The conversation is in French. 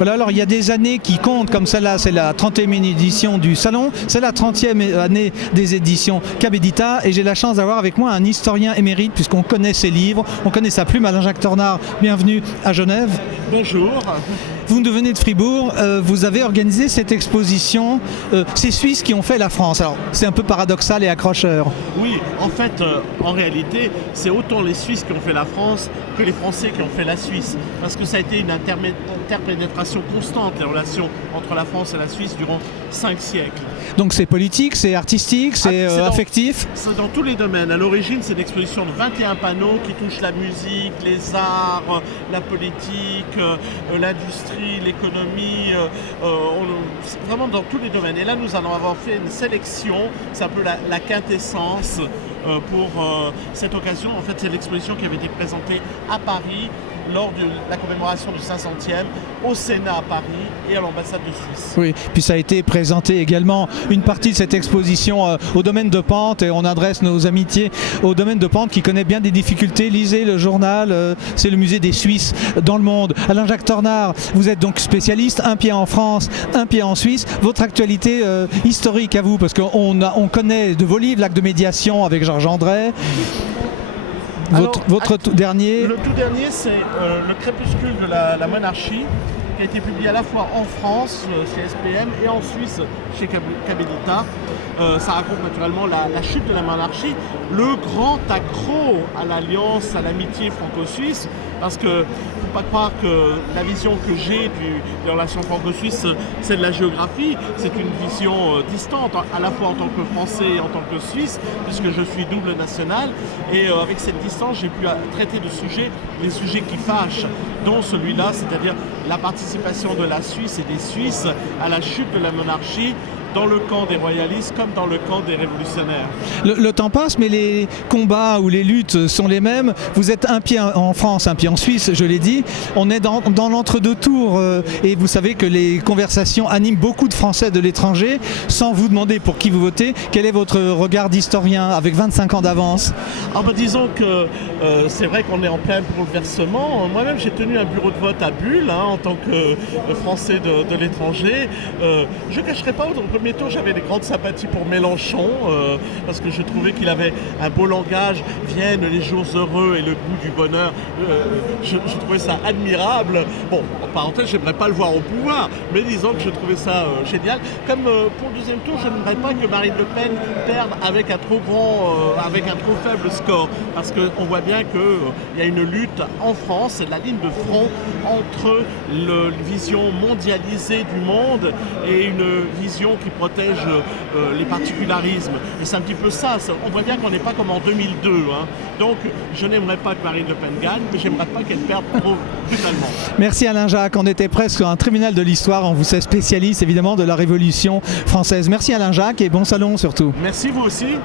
Voilà, alors il y a des années qui comptent comme celle-là, c'est la 30e édition du Salon, c'est la 30e année des éditions Quabédita et j'ai la chance d'avoir avec moi un historien émérite puisqu'on connaît ses livres, on connaît sa plume, Alain-Jacques Tornard, bienvenue à Genève. Bonjour. Vous nous venez de Fribourg, vous avez organisé cette exposition, ces Suisses qui ont fait la France. Alors c'est un peu paradoxal et accrocheur. Oui, en fait, en réalité, c'est autant les Suisses qui ont fait la France que les Français qui ont fait la Suisse. Parce que ça a été une interpénétration constante, les relations entre la France et la Suisse durant 5 siècles. Donc c'est politique, c'est artistique, c'est affectif. C'est dans tous les domaines. À l'origine, c'est une exposition de 21 panneaux qui touchent la musique, les arts, la politique, l'industrie, l'économie, vraiment dans tous les domaines. Et là, nous allons avoir fait une sélection, c'est un peu la quintessence pour cette occasion. En fait, c'est l'exposition qui avait été présentée à Paris lors de la commémoration du 500e au Sénat à Paris et à l'ambassade de Suisse. Oui, puis ça a été présenté également une partie de cette exposition au domaine de Pente et on adresse nos amitiés au domaine de Pente qui connaît bien des difficultés. Lisez le journal, c'est le musée des Suisses dans le monde. Alain-Jacques Tornard, vous êtes donc spécialiste, un pied en France, un pied en Suisse. Votre actualité historique à vous, parce qu'on connaît de vos livres, L'acte de médiation avec Georges André. Votre tout dernier. Le tout dernier, c'est Le crépuscule de la monarchie, qui a été publié à la fois en France, chez SPM, et en Suisse, chez Quabédita. Ça raconte naturellement la chute de la monarchie, le grand accroc à l'alliance, à l'amitié franco-suisse, parce que ne faut pas croire que la vision que j'ai des relations franco-suisses, c'est de la géographie, c'est une vision distante, à la fois en tant que Français et en tant que Suisse, puisque je suis double national, et avec cette distance, j'ai pu traiter des sujets qui fâchent, dont celui-là, c'est-à-dire la participation de la Suisse et des Suisses à la chute de la monarchie, dans le camp des royalistes comme dans le camp des révolutionnaires. Le temps passe, mais les combats ou les luttes sont les mêmes. Vous êtes un pied en France, un pied en Suisse, je l'ai dit. On est dans l'entre-deux tours et vous savez que les conversations animent beaucoup de Français de l'étranger. Sans vous demander pour qui vous votez, quel est votre regard d'historien avec 25 ans d'avance? Disons que c'est vrai qu'on est en plein bouleversement. Moi-même, j'ai tenu un bureau de vote à Bulle en tant que Français de l'étranger. Je ne cacherai pas, au premier tour, j'avais des grandes sympathies pour Mélenchon parce que je trouvais qu'il avait un beau langage. Viennent les jours heureux et le goût du bonheur. Je trouvais ça admirable. Bon, en parenthèse, j'aimerais pas le voir au pouvoir, mais disons que je trouvais ça génial. Comme pour le deuxième tour, je n'aimerais pas que Marine Le Pen perde avec un trop faible score, parce qu'on voit bien qu'il y a une lutte en France, c'est la ligne de front entre une vision mondialisée du monde et une vision qui protège les particularismes. Et c'est un petit peu ça, on voit bien qu'on n'est pas comme en 2002. Donc je n'aimerais pas que Marine Le Pen gagne, mais j'aimerais pas qu'elle perde trop brutalement. Merci Alain-Jacques, on était presque un tribunal de l'histoire, on vous sait spécialiste évidemment de la Révolution française. Merci Alain-Jacques et bon salon surtout. Merci vous aussi.